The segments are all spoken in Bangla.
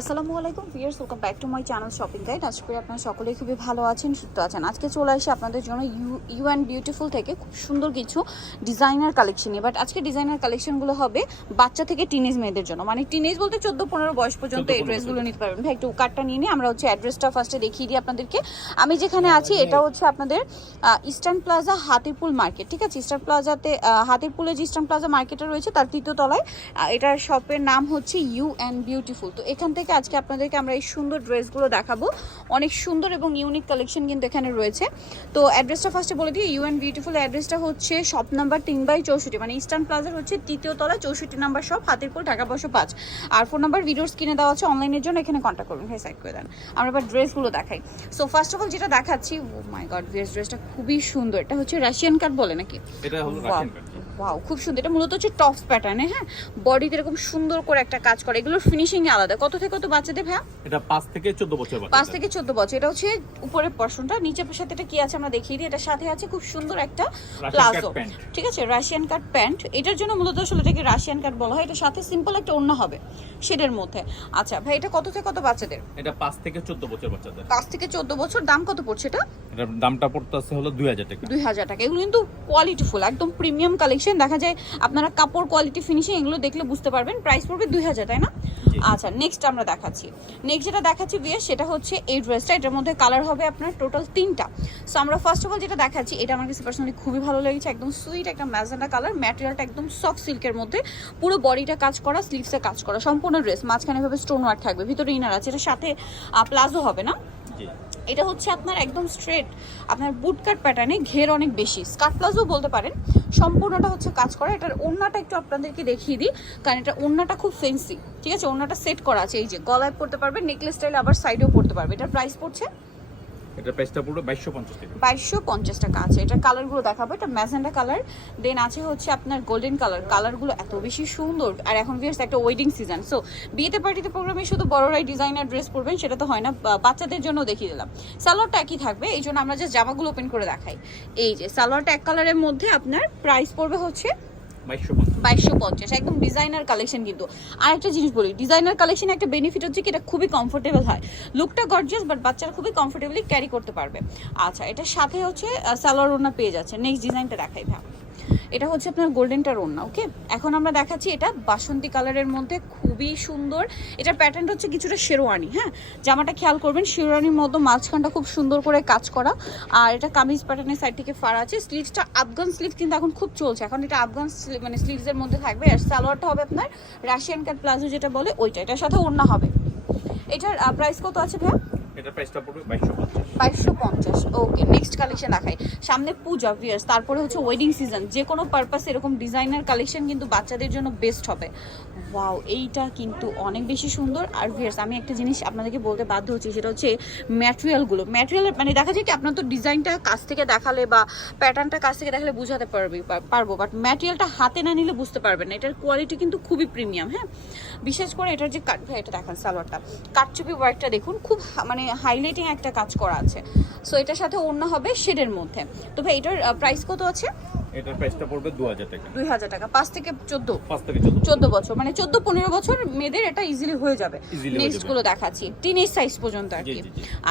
আসসালামু আলাইকুম viewers welcome back to my channel shopping guide আশা করি আপনারা সকলেই খুবই ভালো আছেন সুস্থ আছেন। আজকে চলে আসি আপনাদের জন্য ইউ ইউ অ্যান্ড বিউটিফুল থেকে খুব সুন্দর কিছু ডিজাইনার কালেকশন নিয়ে। বাট আজকে ডিজাইনার কালেকশনগুলো হবে বাচ্চা থেকে টিনেজ মেয়েদের জন্য। মানে টিনেজ বলতে চোদ্দ পনেরো বয়স পর্যন্ত 14 এই ড্রেসগুলো নিতে পারবেন। ভাই একটু কার্ডটা নিয়ে নিই আমরা হচ্ছে অ্যাড্রেসটা ফার্স্টে দেখিয়ে দিই আপনাদেরকে। আমি যেখানে আছি এটা হচ্ছে আপনাদের ইস্টার্ন প্লাজা হাতিরপুল মার্কেট ঠিক আছে? ইস্টার্ন প্লাজাতে হাতিরপুলে যে ইস্টার্ন প্লাজা মার্কেটটা রয়েছে তার তৃতীয় তলায় এটার শপের নাম হচ্ছে ইউ অ্যান্ড বিউটিফুল তো এখান থেকে আজকে আপনাদেরকে আমরা এই সুন্দর ড্রেসগুলো দেখাবো। অনেক সুন্দর এবং ইউনিক কালেকশন কিন্তু এখানে রয়েছে। তো অ্যাড্রেসটা ফার্স্টে বলে দিই ইউ অ্যান্ড বিউটিফুল অ্যাড্রেসটা হচ্ছে শপ নাম্বার তিন বাই চৌষট্টি মানে ইস্টার্ন প্লাজার হচ্ছে তৃতীয় তলা চৌষট্টি নাম্বার শপ হাতিরপুল ঢাকা বসো পাঁচ। আর ফোন নাম্বার ভিডিওস কিনে দেওয়া আছে অনলাইনের জন্য এখানে কন্ট্যাক্ট করবেন। হ্যাঁ সাইড করে দেন। আমরা এবার ড্রেসগুলো দেখাই। সো ফার্স্ট অফ অল যেটা দেখাচ্ছি ও মাই গড ড্রেস ড্রেসটা খুবই সুন্দর। এটা হচ্ছে রাশিয়ান কাট বলে নাকি? এটা হলো রাশিয়ান কাট ওয়াও খুব সুন্দর। এটা মূলত হচ্ছে টপস প্যাটার্নে হ্যাঁ? বডিতে এরকম সুন্দর করে একটা কাজ করে। এগুলোর ফিনিশিং আলাদা। কত থেকে কত বাচ্চাদের ভাইয়া এটা 5 থেকে 14 বছর বাচ্চা পাঁচ থেকে চোদ্দ বছর। এটা হচ্ছে উপরের পর্শনটা নিচের সাথে এটা কি আছে আমরা দেখিয়ে দিই। এটার সাথে আছে খুব সুন্দর একটা প্লাজো। ঠিক আছে? রাশিয়ান কাট প্যান্ট এটার জন্য মূলত আসলে এটাকে রাশিয়ান কাট বলা হয়। এটার সাথে সিম্পল একটা অন্য হবে শেডের মধ্যে। আচ্ছা ভাই এটা কত থেকে কত বাচ্চাদের? এটা 5 থেকে 14 বছর বাচ্চাদের। পাঁচ থেকে চোদ্দ বছর। দাম কত পড়ছে এটা? এটার দামটা পড়তেছে হলো 2000 টাকা। দুই হাজার টাকা। এগুলো কিন্তু কোয়ালিটিফুল একদম প্রিমিয়াম কালেকশন দেখা যায় আপনারা কাপড় কোয়ালিটি ফিনিশিং এগুলো দেখলে বুঝতে পারবেন। প্রাইস পড়বে দুই হাজার তাই না? আচ্ছা নেক্সট আমরা দেখাচ্ছি। নেক্সট যেটা দেখাচ্ছি বিয়ে সেটা হচ্ছে এই ড্রেসটা এটার মধ্যে কালার হবে আপনার টোটাল তিনটা। সো আমরা ফার্স্ট অফ অল যেটা দেখাচ্ছি এটা আমার কাছে পার্সোনালি খুবই ভালো লেগেছে। একদম সুইট একটা ম্যাজেন্ডা কালার ম্যাটেরিয়ালটা একদম সফট সিল্কের মধ্যে। পুরো বডিটা কাজ করা স্লিভসে কাজ করা সম্পূর্ণ ড্রেস মাঝখানে ভাবে স্টোন ওয়ার্ক থাকবে ভিতরে ইনার আছে। এটার সাথে প্লাজো হবে না? এটা হচ্ছে আপনার একদম স্ট্রেট আপনার বুট কাট প্যাটার্নে ঘের অনেক বেশি। স্কার্ট প্লাজো বলতে পারেন। সম্পূর্ণটা হচ্ছে কাজ করা। এটার ওড়নাটা একটু আপনাদেরকে দেখিয়ে দিই, কারণ এটা ওড়নাটা খুব ফেন্সি ঠিক আছে? ওড়নাটা সেট করা আছে, এই যে গলায় পড়তে পারবে নেকলেস স্টাইল আবার সাইডেও পড়তে পারবে। এটার প্রাইস পড়ছে এটা প্রাইসটা পড়বে 2250 টাকা। বাইশশো পঞ্চাশ টাকা আছে। এটার কালারগুলো দেখাবো। এটা ম্যাজেন্ডা কালার দেন আছে হচ্ছে আপনার গোল্ডেন কালার কালারগুলো এত বেশি সুন্দর। আর এখন ভিয়ার্স একটা ওয়েডিং সিজন সো বিয়েতে পার্টিতে প্রোগ্রামে শুধু বড়রাই ডিজাইনার ড্রেস পরবেন, সেটা তো হয় না। বাচ্চাদের জন্য দেখিয়ে দিলাম। সালোয়ারটা একই থাকবে, এই জন্য আমরা যে জামাগুলো ওপেন করে দেখাই। এই যে, সালোয়ারটা এক কালারের মধ্যে আপনার প্রাইস পড়বে হচ্ছে 2250 বাইশশো পঞ্চাশ। একদম ডিজাইনার কালেকশন কিন্তু। আর একটা জিনিস বলি ডিজাইনার কালেকশন একটা বেনিফিট হচ্ছে কি, এটা খুবই কমফোর্টেবল হয়। লুকটা গর্জিয়াস বাট বাচ্চারা খুবই কমফোর্টেবলি ক্যারি করতে পারবে। আচ্ছা এটার সাথে হচ্ছে সালোয়ার ওনা পেয়ে যাচ্ছে। নেক্সট ডিজাইনটা দেখাই ভাই এটা হচ্ছে আপনার গোল্ডেনটার ওড়না ওকে এখন আমরা দেখাচ্ছি এটা বাসন্তী কালারের মধ্যে, খুবই সুন্দর। এটার প্যাটার্নটা হচ্ছে কিছুটা শেরওয়ানি হ্যাঁ? জামাটা খেয়াল করবেন, শেরওয়ানির মতো মাঝখানটা খুব সুন্দর করে কাজ করা। আর এটা কামিজ প্যাটার্নের সাইড থেকে ফাড়া আছে। স্লিভসটা আফগান স্লিভ কিন্তু এখন খুব চলছে। এখন এটা আফগান মানে স্লিভসের মধ্যে থাকবে। আর সালোয়ারটা হবে আপনার রাশিয়ান কাট প্লাজো যেটা বলে, ওইটা। এটার সাথে ওড়না হবে। এটার প্রাইস কত আছে ভাই এটা প্রাইসটা পড়বে 2250 বাইশশো পঞ্চাশ ওকে নেক্সট কালেকশন দেখাই। সামনে পূজা ভিয়ার্স তারপরে হচ্ছে ওয়েডিং সিজন যে কোনো পারপাস এরকম ডিজাইনার কালেকশন কিন্তু বাচ্চাদের জন্য বেস্ট হবে। ওয়াও এইটা কিন্তু অনেক বেশি সুন্দর। আর ভিয়ার্স আমি একটা জিনিস আপনাদেরকে বলতে বাধ্য হচ্ছি, সেটা হচ্ছে ম্যাটেরিয়ালগুলো ম্যাটেরিয়াল মানে দেখা যায় কি, আপনার তো ডিজাইনটা কাছ থেকে দেখালে বা প্যাটার্নটা কাছ থেকে দেখালে বুঝাতে পারবি পারব। বাট ম্যাটেরিয়ালটা হাতে না নিলে বুঝতে পারবেন না। এটার কোয়ালিটি কিন্তু খুবই প্রিমিয়াম হ্যাঁ? বিশেষ করে এটার যে কাট এটা দেখান সালোয়ারটা। কাটচুপি ওয়ার্কটা দেখুন, খুব মানে হাইলাইটিং একটা কাজ করা আছে। সো এটার সাথে অন্য হবে শেডের মধ্যে। তো ভাই এটার প্রাইস কত আছে? এটার প্রাইসটা পড়বে 2000 টাকা। দুই হাজার টাকা। পাঁচ থেকে চোদ্দ? 5 থেকে 14 চোদ্দ বছর। মানে চোদ্দ পনেরো বছর মেয়েদের এটা ইজিলি হয়ে যাবে। নেক্সটগুলো দেখাচ্ছি। টিনেজ সাইজ পর্যন্ত আর কি।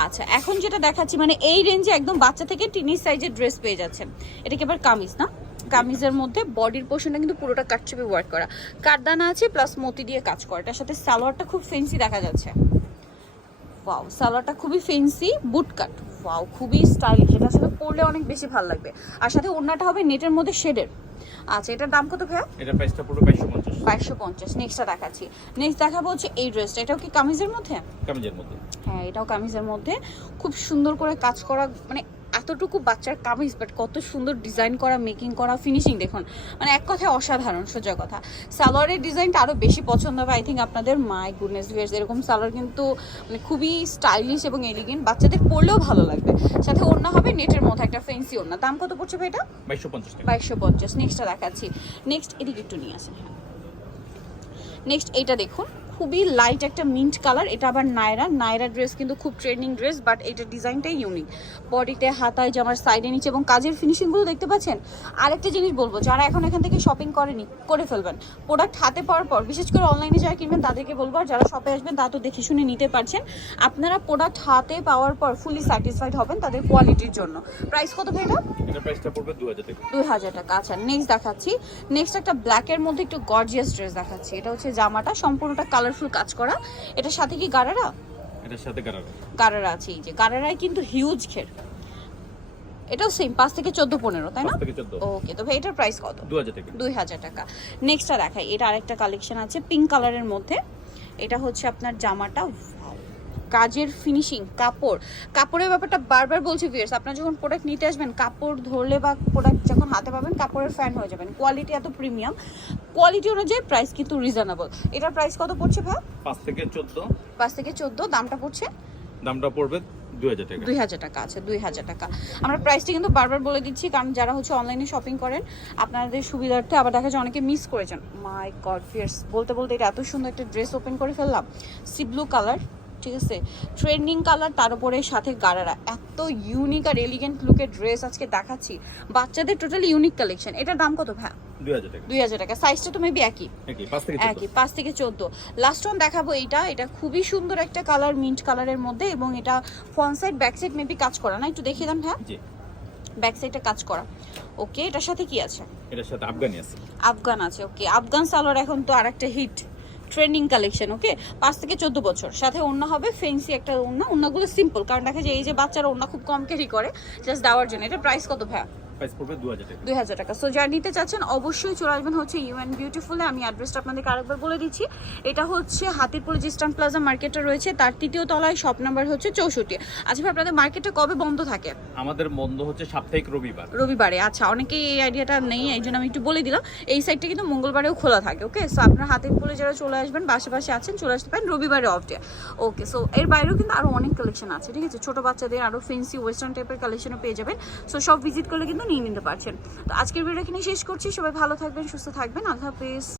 আচ্ছা এখন যেটা দেখাচ্ছি মানে এই রেঞ্জে একদম বাচ্চা থেকে টিনেজ সাইজের ড্রেস পেয়ে যাচ্ছেন এটা কি আবার কামিজ না? কামিজের মধ্যে বডির পোর্শনটা কিন্তু পুরোটা কাটচুপি ওয়ার্ক করা। কাঠদানা আছে প্লাস মতি দিয়ে কাজ করা। এটার সাথে সালোয়ারটা খুব ফেন্সি দেখা যাচ্ছে। ওয়াও সালোয়ারটা খুবই ফেন্সি বুট কাট ওয়াও খুবই স্টাইলিশ এটার সাথে পরলে অনেক বেশি ভালো লাগবে। আর সাথে ওড়নাটা হবে নেটের মধ্যে শেডের আচ্ছা এটার দাম কত ভাইয়া? এটা প্রাইসটা পুরো 2250 বাইশশো পঞ্চাশ। নেক্সটটা দেখাচ্ছি। নেক্সট দেখাবো হচ্ছে এই ড্রেসটা এটাও কি কামিজের মধ্যে? কামিজের মধ্যে। হ্যাঁ এটাও কামিজের মধ্যে। খুব সুন্দর করে কাজ করা মানে এতটুকু বাচ্চার কামিজ বাট কত সুন্দর ডিজাইন করা মেকিং করা ফিনিশিং দেখুন। মানে এক কথায় অসাধারণ সোজা কথা। সালোয়ারের ডিজাইনটা আরও বেশি পছন্দ হবে আই থিঙ্ক আপনাদের মাই গুডনেস ভিয়ার্স এরকম সালোয়ার কিন্তু মানে খুবই স্টাইলিশ এবং এলিগেন্ট বাচ্চাদের পরলেও ভালো লাগবে। সাথে ওড়না হবে নেটের মধ্যে একটা ফেন্সি ওড়না। দাম কত পড়ছে ভাই এটা? 2250 টাকা। বাইশশো পঞ্চাশ নেক্সটটা দেখাচ্ছি। নেক্সট এদিকে একটু নিয়ে আসেন। হ্যাঁ নেক্সট এইটা দেখুন। খুবই লাইট একটা মিন্ট কালার এটা আবার নায়রা নায়রা ড্রেস কিন্তু খুব ট্রেন্ডিং ড্রেস বাট এটা ডিজাইনটাই ইউনিক বডিতে হাতায় জামার সাইডে নিচে এবং কাজের ফিনিশিংগুলো দেখতে পাচ্ছেন? আরেকটা জিনিস বলব যারা এখন এখান থেকে শপিং করেনি করে ফেলবেন। প্রোডাক্ট হাতে পাওয়ার পর বিশেষ করে অনলাইনে যারা কিনবেন তাদেরকে বলব আর যারা শপে আসবেন তা তো দেখে শুনে নিতে পারছেন। আপনারা প্রোডাক্ট হাতে পাওয়ার পর ফুলি স্যাটিসফাইড হবেন তাদের কোয়ালিটির জন্য। প্রাইস কত ভাই এটা? এটা প্রাইসটা পড়বে দু হাজার টাকা। দুই হাজার টাকা। আচ্ছা নেক্সট দেখাচ্ছি। নেক্সট একটা ব্ল্যাকের মধ্যে একটু গর্জিয়াস ড্রেস দেখাচ্ছি। এটা হচ্ছে জামাটা সম্পূর্ণটা কালারফুল কাজ করা। এটার সাথে কি গারারা? এটার সাথে গারারা। গারারা আছে এই যে। গারারায় কিন্তু হিউজ ঘের এটাও সেম পাঁচ থেকে চোদ্দ পনেরো তাই না? ওকে তো ভাই এটার প্রাইস কত? দুই হাজার টাকা। নেক্সটটা দেখাই। এটা আরেকটা কালেকশন আছে পিঙ্ক কালারের মধ্যে। এটা হচ্ছে আপনার জামাটা! কাজের ফিনিশিং কাপড়। কাপড়ের ব্যাপারটা বারবার বলছি ভিউয়ার্স আপনারা যখন প্রোডাক্ট নিতে আসবেন কাপড় ধরলে বা প্রোডাক্ট যখন হাতে পাবেন কাপড়ের ফ্যান হয়ে যাবেন। কোয়ালিটি এত প্রিমিয়াম কোয়ালিটি অনুযায়ী প্রাইস কিন্তু রিজনেবল এটার প্রাইস কত পড়ছে ভাই পাঁচ থেকে চোদ্দ। পাঁচ থেকে চোদ্দ দামটা পড়ছে? দামটা পড়বে দুই হাজার টাকা। আছে দুই হাজার টাকা। আমরা প্রাইসটা কিন্তু বারবার বলে দিচ্ছি কারণ যারা হচ্ছে অনলাইনে শপিং করেন আপনাদের সুবিধার্থে আবার দেখা যায় অনেকে মিস করেছেন। মাই গড ফিয়ার্স বলতে বলতে এটা এত সুন্দর একটা ড্রেস ওপেন করে ফেললাম। সি ব্লু কালার ঠিক আছে? ট্রেন্ডিং কালার তার উপরে সাথে গারারা এত ইউনিক আর এলিগেন্ট লুকের ড্রেস আজকে দেখাচ্ছি। বাচ্চাদের টোটালি ইউনিক কালেকশন এটার দাম কত ভ্যা দুই হাজার টাকা। সাইজটা তো মেবি একই। একই পাঁচ থেকে চোদ্দ। লাস্ট ওয়ান দেখাবো এইটা। এটা খুবই সুন্দর একটা কালার মিন্ট কালারের মধ্যে এবং এটা front side back side maybe কাজ করা না? একটু দেখিয়ে দাম হ্যাঁ ব্যাক সাইডটা কাজ করা। ওকে এটার সাথে কি আছে? এটার সাথে আফগানি আছে। আফগান আছে ওকে আফগান সালোয়ার এখন তো আর একটা হিট ট্রেন্ডিং কালেকশন ওকে পাঁচ থেকে চোদ্দ বছর। সাথে ওড়না হবে ফেন্সি একটা ওড়না। ওড়নাগুলো সিম্পল কারণ দেখা যায় এই যে বাচ্চারা ওড়না খুব কম ক্যারি করে জাস্ট দেওয়ার জন্য। এটা প্রাইস কত ভাইয়া? প্রাইস পড়বে দু হাজার টাকা। দুই হাজার টাকা। সো যারা নিতে চাচ্ছেন অবশ্যই চলে আসবেন হচ্ছে ইউএন বিউটিফুলে আমি অ্যাড্রেসটা আপনাদেরকে আরেকবার বলে দিচ্ছি। এটা হচ্ছে হাতিরপুল যে ইস্টার্ন প্লাজা মার্কেটটা রয়েছে। তার তৃতীয় তলায় শপ নাম্বার হচ্ছে চৌষট্টি। আচ্ছা ভাই আপনাদের মার্কেটটা কবে বন্ধ থাকে? আমাদের বন্ধ হচ্ছে সাপ্তাহিক রবিবার। রবিবারে। আচ্ছা অনেকেই এই আইডিয়াটা নেই এই জন্য আমি একটু বলে দিলাম। এই সাইডটা কিন্তু মঙ্গলবারেও খোলা থাকে ওকে সো আপনার হাতের পুলে যারা চলে আসবেন আশেপাশে আছেন চলে আসতে পারেন রবিবারে অফ ডে ওকে সো এর বাইরেও কিন্তু আরও অনেক কালেকশন আছে ঠিক আছে? ছোটো বাচ্চাদের আরও ফেন্সি ওয়েস্টার্ন টাইপের কালেকশনও পেয়ে যাবেন। সো সব ভিজিট করলে কিন্তু নিয়ে নিতে পারছেন। তো আজকের ভিডিও এখানে শেষ করছি। সবাই ভালো থাকবেন, সুস্থ থাকবেন। আল্লাহ হাফিজ।